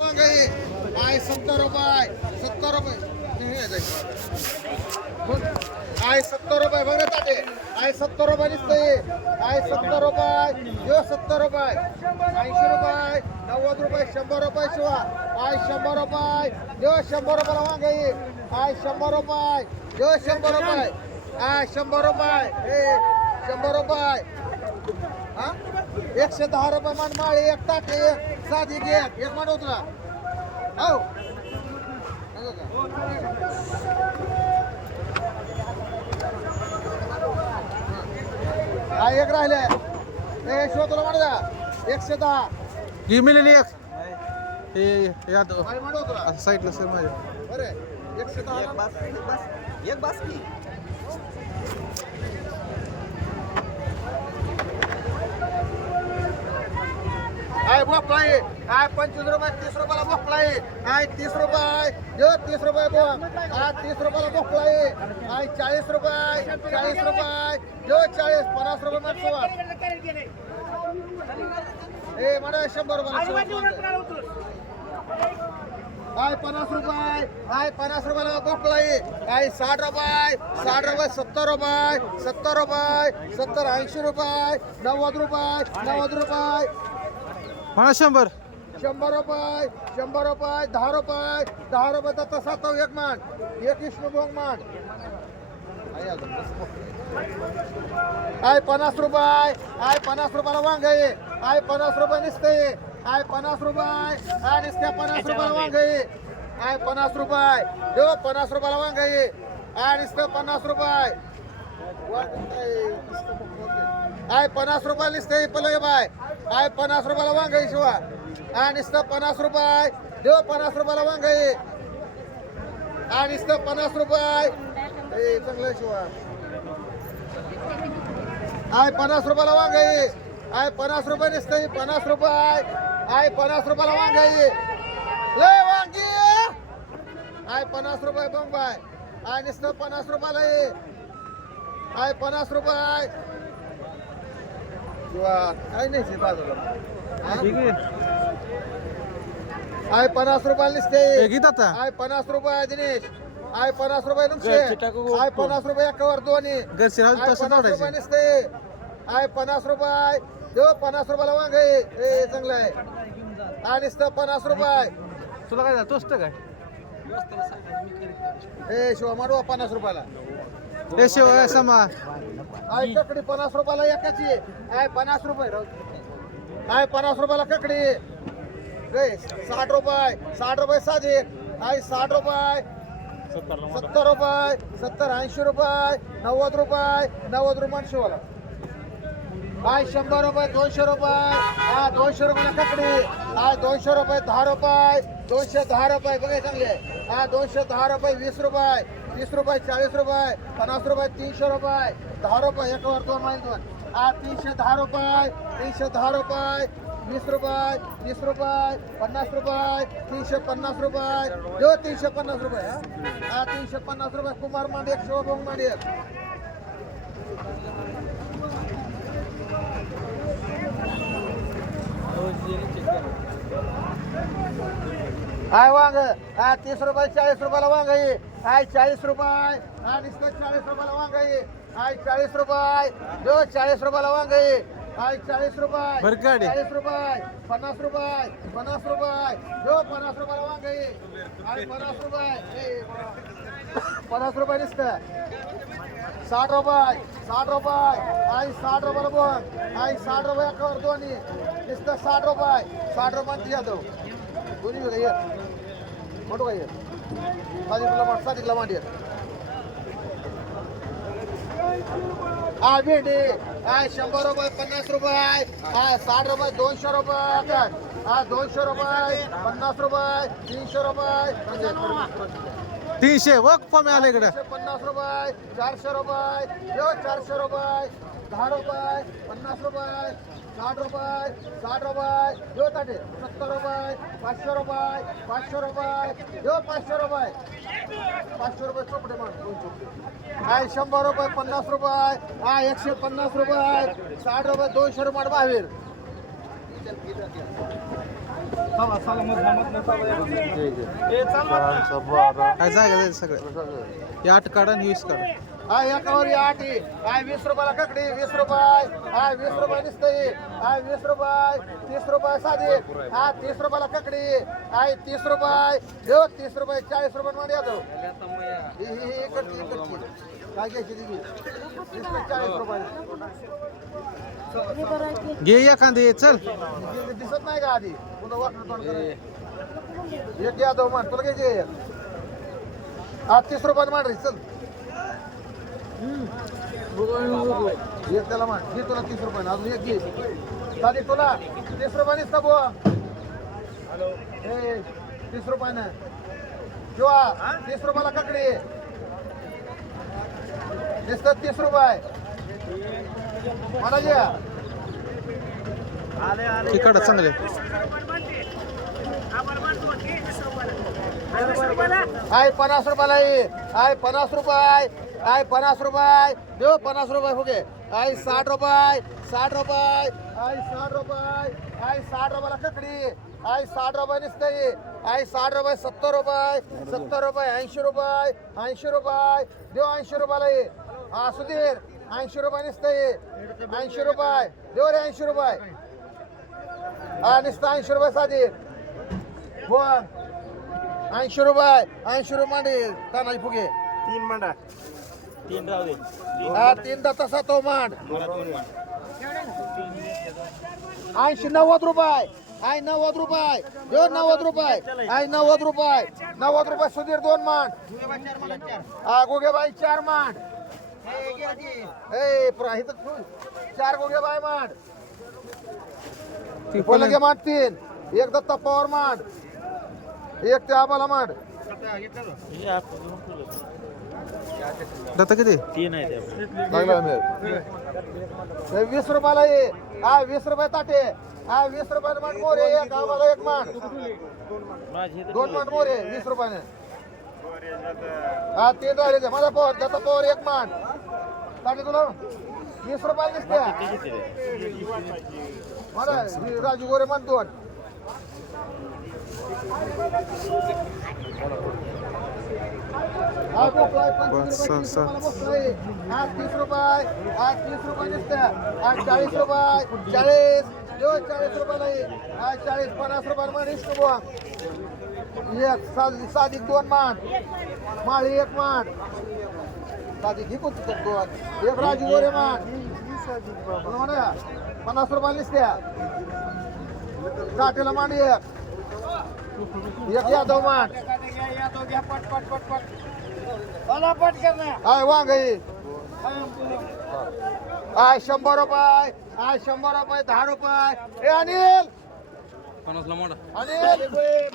आहे 70 रुपये 70 रुपये आहे 70 रुपये बघ ताटे आहे 70 रुपये दिसते आहे 70 रुपये यो 70 रुपये 80 रुपये 90 रुपये 100 रुपये शिवा आहे 100 रुपये यो 100 रुपयाला वांगे आहे 100 रुपये यो 100 रुपये आहे 100 रुपये हे 100 रुपये हा 110 रुपये मान माळी एक ताटे साधी घे एक मान उतरा हो हा एक राहिले हे शो तुला म्हणा 110 ही मिळाली एक हे या माळी मान उतरा साईडला सर माझ्या बरे 110 एक बास की आहे भोपळा आहे 25 रुपये 30 रुपयाला भोपळा आहे 30 रुपये जो 30 रुपये बोक 30 रुपयाला भोपळा आहे 40 रुपये 40 रुपये जो 40 50 रुपये मागतो हे म्हणा 100 रुपये आहे 50 रुपये आहे 50 रुपयाला भोपळा आहे 60 रुपये 60 रुपये 70 रुपये 70 रुपये 70 80 रुपये 90 रुपये 90 रुपये म्हणा 100 100 रुपये 100 रुपये 10 रुपये 10 रुपये तर तसा तो एक मान एक विष्णू भोग मान आहे 50 रुपये आहे 50 रुपयाला वांग आहे 50 रुपये निसते आहे 50 रुपये आहे निसत्या 50 रुपयाला वांग आहे 50 रुपये जो 50 रुपयाला वांग आहे निसतं 50 रुपये आहे 50 रुपये निसते पलय बाय आहे 50 रुपयाला वांग आहे शिवा निसतं 50 रुपये जो 50 रुपयाला वांग आहे निसतं 50 रुपये चांगलं शिवा आहे 50 रुपयाला वांग आहे 50 रुपये निसतं 50 रुपये आहे 50 रुपयाला वांग आहे लय वांगी आहे 50 रुपये बंबाय निसतं 50 रुपयाला आहे 50 रुपये किंवा काही नाही बाजूला ठीक आहे आहे 50 रुपयाला निसते हे घेत आता आहे 50 रुपये दिनेश आहे 50 रुपये नुकसे आहे 50 रुपये कवर दोन्ही घरचे राहू आहे तसं 50 रुपये जोडायचं निसते आहे 50 रुपये जो 50 रुपयाला वांग आहे हे चांगलं आहे निसतं 50 रुपये तुला काय झालं तोस्त काय हे शिवा माडवा 50 रुपयाला हे शिव समा आहे ककडी 50 रुपयाला एकाची आहे 50 रुपये आहे 50 रुपयाला ककडी 60 रुपये 60 रुपये साधी आहे 60 रुपये 70 रुपये 70 80 रुपये 90 रुपये 90 रुपये शिवाला आहे 100 रुपये 200 रुपये 200 रुपयाला ककडी 200 रुपये 10 रुपये 210 रुपये बघा चांगले 210 रुपये 20 रुपये 30 रुपये 40 रुपये 50 रुपये 300 रुपये 10 रुपये एक वर 2 माईल 2 310 रुपये 310 रुपये 20 रुपये 30 रुपये 50 रुपये 350 रुपये जो 350 रुपये 350 रुपये कुमार मांडी एक शिवभोग मांडी एक आहे वांग 30 रुपये 40 रुपयाला वांग आहे 40 रुपये निसतं 40 रुपयाला वांग आहे 40 रुपये जो 40 रुपयाला वांग आहे 40 रुपये बरकाडी 40 रुपये 50 रुपये 50 रुपये जो 50 रुपयाला वांग आहे 50 रुपये 50 रुपये निसतं 60 रुपये 60 रुपये 60 रुपयाला बोल 60 रुपये कवर दोन्ही निसतं 60 रुपये 60 रुपये द्या तो दोन्ही वेगळे ये मोठं काय साधिकला मांडी भेंडी 100 रुपये 50 रुपये 60 रुपये 200 रुपये 200 रुपये 50 रुपये 300 रुपये 300 वक फॉर्म आले इकडे 50 रुपये 400 रुपये 400 रुपये 10 रुपये 50 रुपये 60 रुपये 60 रुपये जो ताटे 70 रुपये 500 रुपये 500 रुपये जो 500 रुपये 500 रुपये चोपडे मान 100 रुपये 50 रुपये 150 रुपये 60 रुपये 200 रुपये बाहेर काय जागा जायचं सगळं हे 8 काढा आणि 20 काढा. हा एकावर 8 आहे. काय 20 रुपयाला ककडी 20 रुपये. हा 20 रुपये दिसतंय. हा 20 रुपये 30 रुपये साधी. हा 30 रुपयाला ककडी. काय 30 रुपये देऊ 30 रुपये 40 रुपये मध्ये येतो. ही इकडची. काय घ्यायची दिली 40 रुपये घे एखादी चल. दिसत नाही का आधी पुन्हा वाटलं तोंड करायचं. एक घ्या दो मान तुला घ्यायची एक. हा 30 रुपयाला मान रे चल. एक त्याला मान घे तुला 30 रुपये अजून एक घे साधी तुला 30 रुपयाने का बुवा ए 30 रुपयानं किंवा 30 रुपयाला ककडी दिसतात 30 रुपये मला घ्या हे काढा चांगले. आय 50 रुपयाला आय 50 रुपये आय 50 रुपये देऊ 50 रुपये हो गे आय 60 रुपये 60 रुपये आय 60 रुपये आय 60 रुपयाला ककडी आय 60 रुपये निसतंय आय 60 रुपये 70 रुपये 70 रुपये 80 रुपये 80 रुपये देऊ 80 रुपयाला हा सुधीर 80 रुपये निसतंय 80 रुपये देऊ रे 80 रुपये हा निसतं 80 रुपये साधी बोल 80 रुपये 80 रुपये तानाजी फुगे 3 मांडा 3 राहू दे. हा 3 तसा तो मांड 80 90 रुपये आय 90 रुपये देऊ 90 रुपये आय 90 रुपये 90 रुपये सुधीर 2 मांड हा गोगेबाई 4 मांड ए प्राहित 4 गोगेबाई मांड बोलगे मांड 3 एक दत्ता पवार मांड एक ते आबाला मांड दाता किती 3 आहे ते. लागला 20 रुपयाला हा 20 रुपये ताटे हा 20 रुपयाला मांड मोरे एक आबाला एक मांड 2 मांड मोरे 20 रुपयाने हा 3 राहिले ते माझा पोर दत्ता पवार एक मांड ताटे तुला 20 रुपयाला दिसते मला राजू गोरे मांड 2 हा 30 रुपये हा 30 रुपये दिसते हा 40 रुपये 40 देऊ 40 रुपयाला हा 40 50 रुपये मान इष्ट बुवा एक साधी 2 मान माळी 1 मान साधी घे कोणती 2 एक राजू गोरे मान 50 रुपयाला दिसते काटेला मान एक यादव मान आय वांग आय 100 रुपये आय 100 रुपये 10 रुपये ए अनिल 50 ला मोडा. अनिल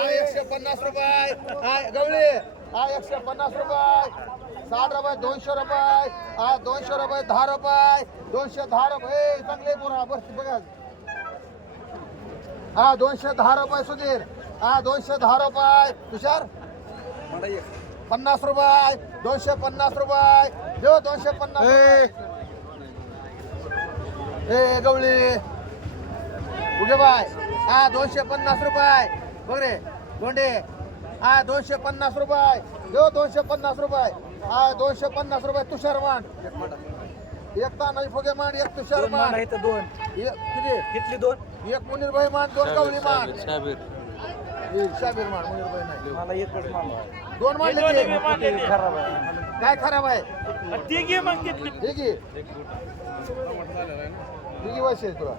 आय 150 रुपये आय गवळी आय 150 रुपये 60 रुपये 200 रुपये आय 200 रुपये 10 रुपये 210 रुपये चांगले बोरा बस बघा हा 210 रुपये सुधीर हा 210 रुपये तुषार 50 रुपये 250 रुपये देऊ 250 ए गवळी उगे बाय हा 250 रुपये बघ रे गोंडे हा 250 रुपये देऊ 250 रुपये हा 250 रुपये तुषार मान एक तानाजी फुगे मान एक तुषार मान इथं 2 किती घेतली 2 एक मुनीर भाई मान 2 गवळी मान शाबीर शाबीर मान मुनीर भाई नाही मला एकच मांडा 2 मानले ते. खराब आहे काय खराब आहे ती घे मग घेतली ठीक आहे किती वर्ष आहे तुला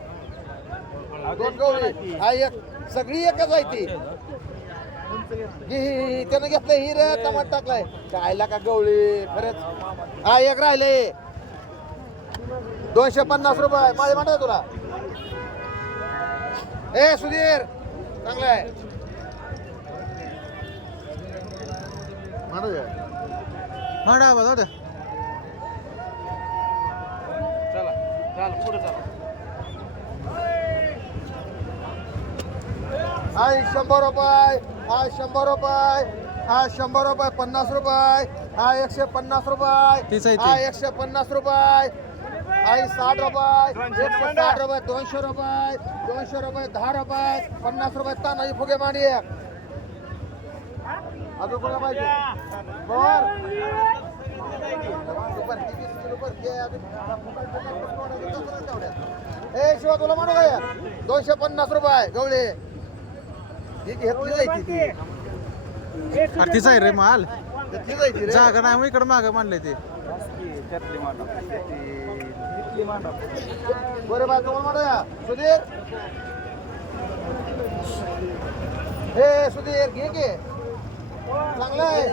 2 गवळी हा एक सगळी एकच आहे ती त्यानं घेतलं हिर टमाट टाकलाय खायला का गवळी खरंच हा एक राहिले 250 रुपये माझे म्हणतात तुला ए सुधीर चांगलं आहे म्हणू माडा आबा जाऊ द्या. चला चाल पुढे चला हाय 100 रुपये हाय 100 रुपये हाय 100 रुपये 50 रुपये हाय 150 रुपये तीच आहे ती. हाय 150 रुपये आई 60 रुपये 200 160 रुपये 200 रुपये 200 रुपये 10 रुपये 50 रुपये तानाजी फुगे मांडी अजून कोणा पाहिजे बर ए शिवा तुला म्हणू काय 250 रुपये गवळे ही घेतली जायची ती अरे तिचा आहे रे माल घेतली जायची रे जागा नाही मग इकडे मागं मानलंय ते बरं बा तुम्हाला म्हणूया सुधीर हे सुधीर घे चांगलं आहे